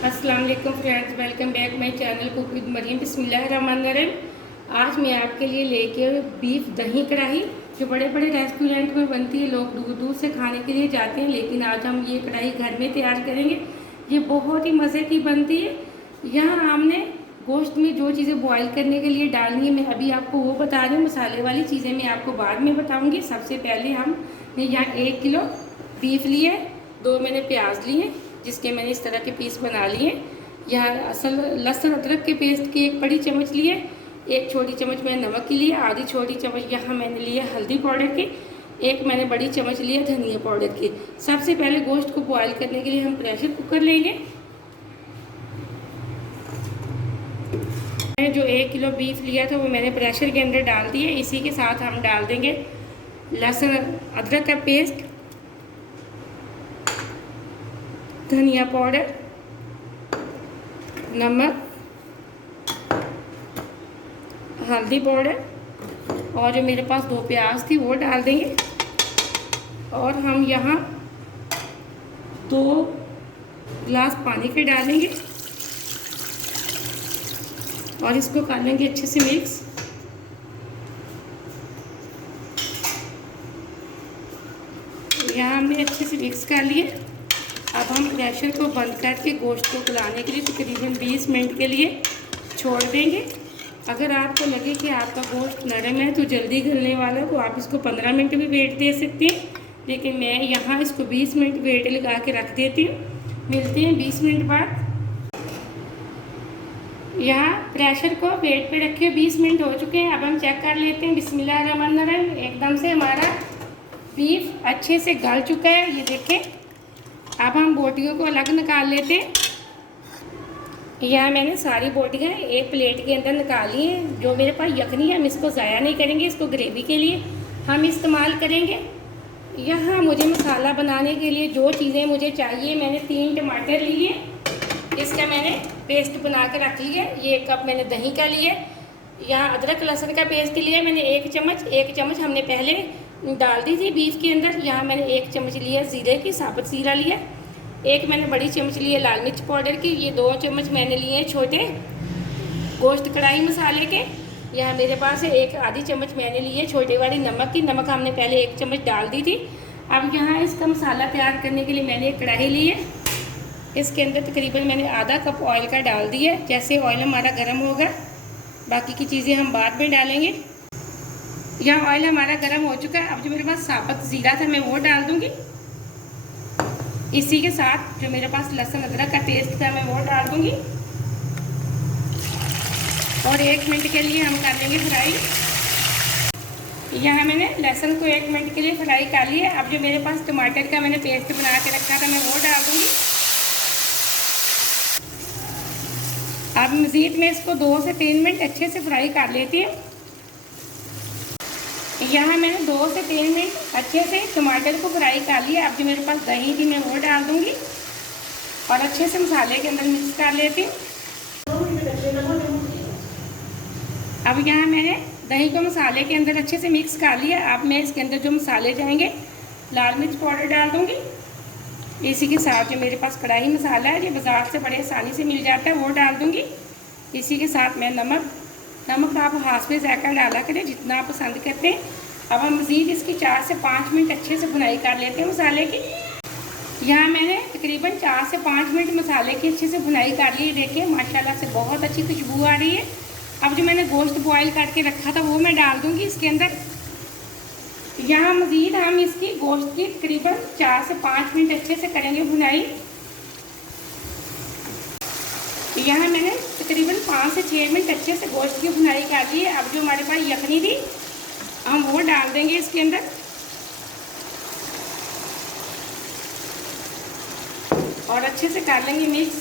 अस्सलाम वालेकुम friends, welcome back my channel cook with Maryam. बिस्मिल्लाहिर्रहमानिर्रहीम। आज मैं आपके लिए लेके बीफ दही कढ़ाई जो बड़े बड़े रेस्टोरेंट में बनती है, लोग दूर दूर से खाने के लिए जाते हैं, लेकिन आज हम ये कढ़ाई घर में तैयार करेंगे। ये बहुत ही मज़े की बनती है। यहाँ हमने गोश्त में जो चीज़ें बॉईल करने के लिए डालनी है, मैं अभी आपको वो बता रही हूँ। मसाले वाली चीज़ें मैं आपको बाद में बताऊँगी। सबसे पहले हमने यहाँ 1 किलो बीफ लिए, 2 मैंने प्याज लिए जिसके मैंने इस तरह के पीस बना लिए। यहाँ असल लहसुन अदरक के पेस्ट की 1 बड़ी चम्मच लिए, 1 छोटी चम्मच मैंने नमक की लिए, आधी छोटी चम्मच यहाँ मैंने लिया हल्दी पाउडर की, 1 मैंने बड़ी चम्मच लिया धनिया पाउडर की। सबसे पहले गोश्त को बॉईल करने के लिए हम प्रेशर कुकर लेंगे। मैंने जो 1 किलो बीफ लिया था वो मैंने प्रेशर के अंदर डाल दिया। इसी के साथ हम डाल देंगे लहसुन अदरक का पेस्ट, धनिया पाउडर, नमक, हल्दी पाउडर और जो मेरे पास 2 प्याज थी वो डाल देंगे। और हम यहाँ 2 गिलास पानी के डालेंगे और इसको कर लेंगे अच्छे से मिक्स। यहाँ हमने अच्छे से मिक्स कर लिए। अब हम प्रेशर को बंद करके गोश्त को गलाने के लिए तकरीबन 20 मिनट के लिए छोड़ देंगे। अगर आपको लगे कि आपका गोश्त नरम है तो जल्दी गलने वाला है तो आप इसको 15 मिनट भी वेट दे सकते हैं, लेकिन मैं यहाँ इसको 20 मिनट वेट लगा के रख देती हूँ। मिलते हैं 20 मिनट बाद। यहाँ प्रेशर को वेट पे रखे 20 मिनट हो चुके हैं। अब हम चेक कर लेते हैं। बिस्मिल्लाहिर्रहमानिर्रहीम। एकदम से हमारा बीफ अच्छे से गल चुका है, ये देखें। अब हम बोटियों को अलग निकाल लेते हैं। यहाँ मैंने सारी बोटियाँ एक प्लेट के अंदर निकाली हैं। जो मेरे पास यखनी है हम इसको ज़ाया नहीं करेंगे, इसको ग्रेवी के लिए हम इस्तेमाल करेंगे। यहाँ मुझे मसाला बनाने के लिए जो चीज़ें मुझे चाहिए, मैंने 3 टमाटर लिए, इसका मैंने पेस्ट बना के रख लिया। ये 1 कप मैंने दही का लिया। यहाँ अदरक लहसुन का पेस्ट लिया मैंने 1 चम्मच हमने पहले डाल दी थी बीफ के अंदर। यहाँ मैंने 1 चम्मच लिया ज़ीरे की, साबुत ज़ीरा लिया। 1 मैंने बड़ी चम्मच लिया लाल मिर्च पाउडर की। ये 2 चम्मच मैंने लिए हैं छोटे गोश्त कढ़ाई मसाले के। यहाँ मेरे पास है 1 आधी चम्मच मैंने लिए छोटे वाली नमक की। नमक हमने पहले 1 चम्मच डाल दी थी। अब यहाँ इसका मसाला तैयार करने के लिए मैंने एक कढ़ाई ली है। इसके अंदर तकरीबन मैंने आधा कप ऑयल का डाल दिया। जैसे ऑयल हमारा गर्म होगा बाकी की चीज़ें हम बाद में डालेंगे। यहाँ ऑयल हमारा गर्म हो चुका है। अब जो मेरे पास साबुत ज़ीरा था मैं वो डाल दूँगी। इसी के साथ जो मेरे पास लहसुन अदरक का पेस्ट था मैं वो डाल दूँगी और 1 मिनट के लिए हम कर लेंगे फ्राई। यहाँ मैंने लहसुन को 1 मिनट के लिए फ्राई कर लिया। अब जो मेरे पास टमाटर का मैंने पेस्ट बना के रखा था मैं वो डाल दूँगी। अब मज़ीद में इसको 2 से 3 मिनट अच्छे से फ्राई कर लेती हूँ। यहाँ मैंने 2 से 3 मिनट अच्छे से टमाटर को फ्राई कर लिया। अब जो मेरे पास दही थी मैं वो डाल दूँगी और अच्छे से मसाले के अंदर मिक्स कर लेती हूँ। अब यहाँ मैंने दही को मसाले के अंदर अच्छे से मिक्स कर लिया। अब मैं इसके अंदर जो मसाले जाएंगे, लाल मिर्च पाउडर डाल दूँगी। इसी के साथ जो मेरे पास कढ़ाई मसाला है, ये बाज़ार से बड़े आसानी से मिल जाता है, वो डाल दूँगी। इसी के साथ मैं नमक आप हाथ में ज़ायका डाला करें जितना आप पसंद करते हैं। अब हम मज़ीद इसकी 4 से 5 मिनट अच्छे से भुनाई कर लेते हैं मसाले की। यहाँ मैंने तकरीबन 4 से 5 मिनट मसाले की अच्छे से भुनाई कर ली। देखिए माशाल्लाह से बहुत अच्छी खुशबू आ रही है। अब जो मैंने गोश्त बॉईल करके रखा था वो मैं डाल दूँगी इसके अंदर। यहाँ मज़ीद हम इसकी गोश्त की तकरीबन 4 से 5 मिनट अच्छे से करेंगे भुनाई। यहाँ मैंने तकरीबन 5 से 6 मिनट अच्छे से गोश्त की भुनाई कर ली है। अब जो हमारे पास यखनी थी हम वो डाल देंगे इसके अंदर और अच्छे से कर लेंगे मिक्स।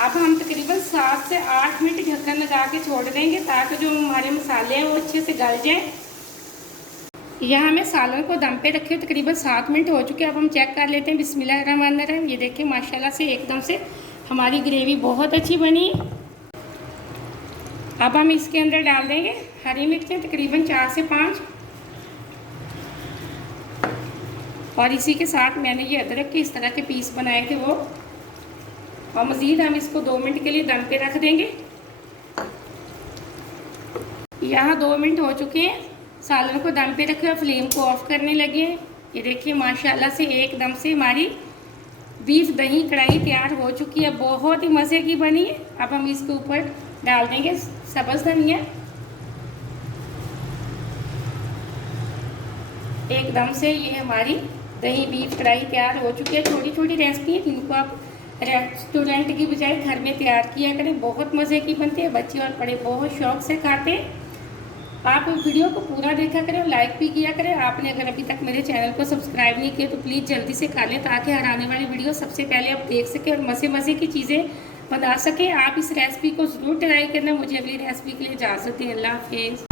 अब हम तकरीबन 7 से 8 मिनट ढक्कन लगा के छोड़ देंगे ताकि जो हमारे मसाले हैं वो अच्छे से गल जाएँ। यहाँ मैं सालन को दम पे रखे तकरीबन 7 मिनट हो चुके हैं। अब हम चेक कर लेते हैं। बिस्मिल्लाहिर्रहमानिर्रहीम। ये देखिए माशाल्लाह से एकदम से हमारी ग्रेवी बहुत अच्छी बनी। अब हम इसके अंदर डाल देंगे हरी मिर्चें तकरीबन 4 से 5 और इसी के साथ मैंने ये अदरक के इस तरह के पीस बनाए थे वो और मज़ीद हम इसको 2 मिनट के लिए दम पे रख देंगे। यहाँ 2 मिनट हो चुके हैं, सालन को दम पे रखे और फ्लेम को ऑफ करने लगे। ये देखिए माशाल्लाह से एकदम से हमारी बीफ दही कढ़ाई तैयार हो चुकी है, बहुत ही मज़े की बनी है। अब हम इसके ऊपर डाल देंगे सब्ज़ धनिया। एकदम से ये हमारी दही बीफ कढ़ाई तैयार हो चुकी है। छोटी छोटी रेसिपी है जिनको आप रेस्टोरेंट की बजाय घर में तैयार किया करें, बहुत मज़े की बनती है, बच्चे और बड़े बहुत शौक से खाते हैं। आप वीडियो को पूरा देखा करें और लाइक भी किया करें। आपने अगर अभी तक मेरे चैनल को सब्सक्राइब नहीं किया तो प्लीज़ जल्दी से कर लें, ताकि हर आने वाली वीडियो सबसे पहले आप देख सकें और मज़े मज़े की चीज़ें बना सकें। आप इस रेसिपी को ज़रूर ट्राई करना। मुझे अगली रेसिपी के लिए इजाज़त दें। अल्लाह हाफिज़।